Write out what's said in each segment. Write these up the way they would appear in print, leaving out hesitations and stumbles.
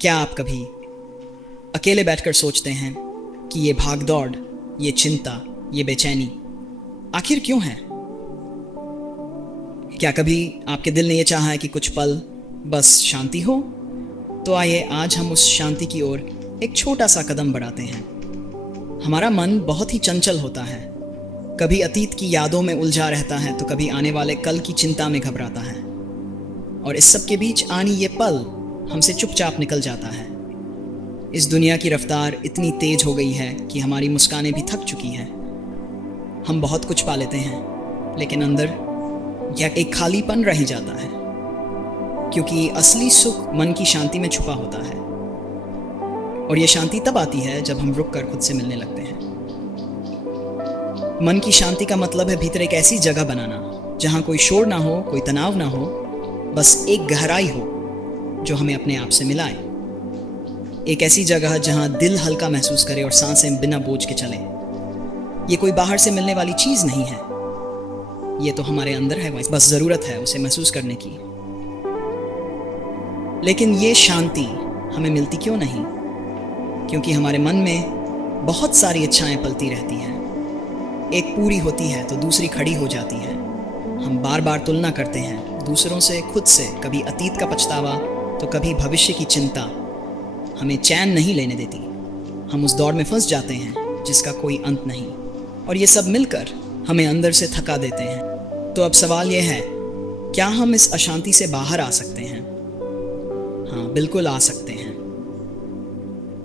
क्या आप कभी अकेले बैठकर सोचते हैं कि ये भाग दौड़, ये चिंता, ये बेचैनी आखिर क्यों है? क्या कभी आपके दिल ने यह चाहा है कि कुछ पल बस शांति हो? तो आइए आज हम उस शांति की ओर एक छोटा सा कदम बढ़ाते हैं। हमारा मन बहुत ही चंचल होता है, कभी अतीत की यादों में उलझा रहता है तो कभी आने वाले कल की चिंता में घबराता है, और इस सब के बीच आनी ये पल हमसे चुपचाप निकल जाता है। इस दुनिया की रफ्तार इतनी तेज हो गई है कि हमारी मुस्कानें भी थक चुकी हैं। हम बहुत कुछ पा लेते हैं लेकिन अंदर यह एक खालीपन रह जाता है, क्योंकि असली सुख मन की शांति में छुपा होता है। और यह शांति तब आती है जब हम रुक कर खुद से मिलने लगते हैं। मन की शांति का मतलब है भीतर एक ऐसी जगह बनाना जहां कोई शोर ना हो, कोई तनाव ना हो, बस एक गहराई हो जो हमें अपने आप से मिलाए। एक ऐसी जगह जहां दिल हल्का महसूस करे और सांसें बिना बोझ के चले। ये कोई बाहर से मिलने वाली चीज नहीं है, ये तो हमारे अंदर है, बस जरूरत है उसे महसूस करने की। लेकिन ये शांति हमें मिलती क्यों नहीं? क्योंकि हमारे मन में बहुत सारी इच्छाएं पलती रहती हैं। एक पूरी होती है तो दूसरी खड़ी हो जाती है। हम बार बार तुलना करते हैं दूसरों से, खुद से, कभी अतीत का पछतावा तो कभी भविष्य की चिंता हमें चैन नहीं लेने देती। हम उस दौड़ में फंस जाते हैं जिसका कोई अंत नहीं, और ये सब मिलकर हमें अंदर से थका देते हैं। तो अब सवाल यह है, क्या हम इस अशांति से बाहर आ सकते हैं? हाँ, बिल्कुल आ सकते हैं।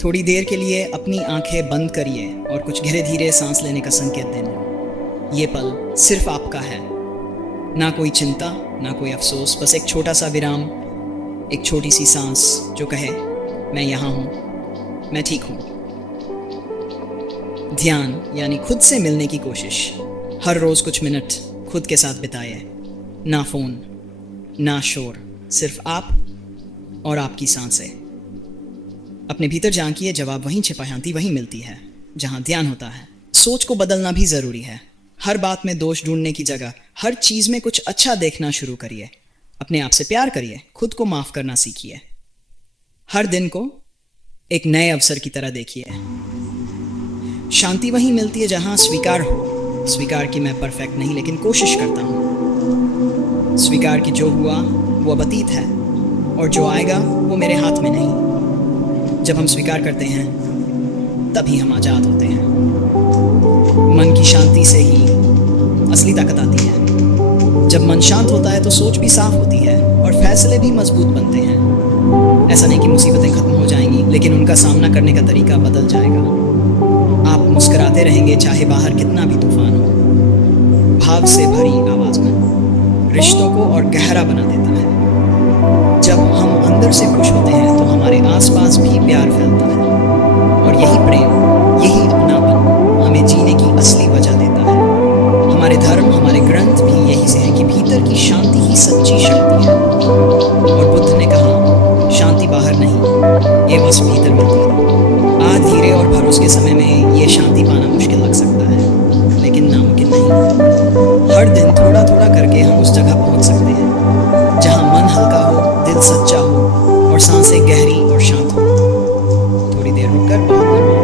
थोड़ी देर के लिए अपनी आंखें बंद करिए और कुछ धीरे धीरे सांस लेने का संकेत देना। ये पल सिर्फ आपका है, ना कोई चिंता, ना कोई अफसोस, बस एक छोटा सा विराम, एक छोटी सी सांस जो कहे मैं यहाँ हूँ, मैं ठीक हूँ। ध्यान यानी खुद से मिलने की कोशिश। हर रोज कुछ मिनट खुद के साथ बिताइए। ना फोन, ना शोर, सिर्फ आप और आपकी सांसें। अपने भीतर झांकिए, जवाब वहीं छिपा शांति वहीं मिलती है जहां ध्यान होता है। सोच को बदलना भी जरूरी है। हर बात में दोष ढूंढने की जगह हर चीज में कुछ अच्छा देखना शुरू करिए। अपने आप से प्यार करिए, खुद को माफ करना सीखिए। हर दिन को एक नए अवसर की तरह देखिए। शांति वहीं मिलती है जहां स्वीकार हो, स्वीकार कि मैं परफेक्ट नहीं लेकिन कोशिश करता हूं, स्वीकार कि जो हुआ वो अब अतीत है और जो आएगा वो मेरे हाथ में नहीं। जब हम स्वीकार करते हैं तभी हम आजाद होते हैं। मन की शांति से ही असली ताकत आती है। जब मन शांत होता है तो सोच भी साफ होती है और फैसले भी मजबूत बनते हैं। ऐसा नहीं कि मुसीबतें खत्म हो जाएंगी, लेकिन उनका सामना करने का तरीका बदल जाएगा। आप मुस्कुराते रहेंगे चाहे बाहर कितना भी तूफान हो। भाव से भरी आवाज में रिश्तों को और गहरा बना देता है। जब हम अंदर से खुश होते हैं तो हमारे आसपास भी प्यार फैलता है, और यही प्रेम, यही अपनापन हमें जीने की असली वजह देता है। हमारे धर्म, हमारे ग्रंथ भी यही से हैं कि भीतर की शांति ही सच्ची शक्ति है। और बुद्ध ने कहा, शांति बाहर नहीं, ये बस भीतर मिलती है। आज धीरे और भरोसे के समय में ये शांति पाना मुश्किल लग सकता है, लेकिन नामुमकिन नहीं। हर दिन थोड़ा थोड़ा करके हम उस जगह पहुंच सकते हैं जहां मन हल्का हो, दिल सच्चा हो और सांसें गहरी और शांत हो। थोड़ी देर रुककर बहुत नरम।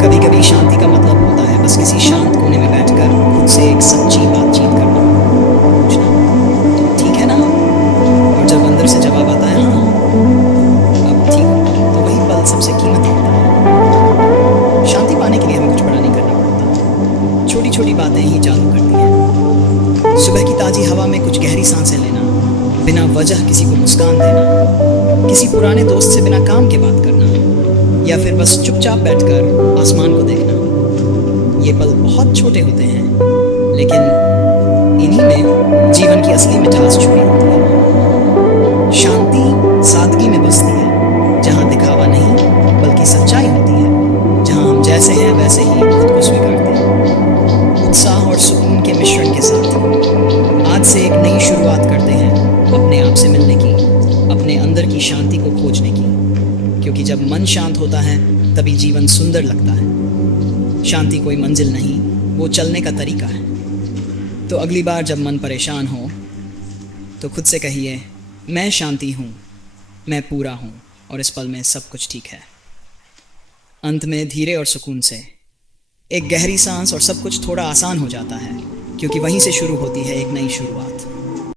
कभी कभी शांति का मतलब होता है बस किसी शांत कोने में बैठकर खुद से एक सच्ची बातचीत करना, पूछना तो ठीक है ना, और जब अंदर से जवाब आता है हाँ अब ठीक, तो वही पल सबसे कीमती होता है। शांति पाने के लिए हमें कुछ बड़ा नहीं करना पड़ता, छोटी छोटी बातें ही जादू करती हैं। सुबह की ताजी हवा में कुछ गहरी सांसें लेना, बिना वजह किसी को मुस्कान देना, किसी पुराने दोस्त से बिना काम के बात करना, या फिर बस चुपचाप बैठकर आसमान को देखना। ये पल बहुत छोटे होते हैं, लेकिन इन्हीं में जीवन की असली मिठास छुपी होती है। शांति सादगी में बसती है, जहां दिखावा नहीं बल्कि सच्चाई होती है, जहां हम जैसे हैं वैसे ही खुद को स्वीकारते हैं। उत्साह और सुकून के मिश्रण के साथ आज से एक नई शुरुआत करते हैं, अपने आप से मिलने की, अपने अंदर की शांति को खोजने की। क्योंकि जब मन शांत होता है तभी जीवन सुंदर लगता है। शांति कोई मंजिल नहीं, वो चलने का तरीका है। तो अगली बार जब मन परेशान हो तो खुद से कहिए, मैं शांति हूँ, मैं पूरा हूँ। और इस पल में सब कुछ ठीक है। अंत में धीरे और सुकून से एक गहरी सांस और सब कुछ थोड़ा आसान हो जाता है, क्योंकि वहीं से शुरू होती है एक नई शुरुआत।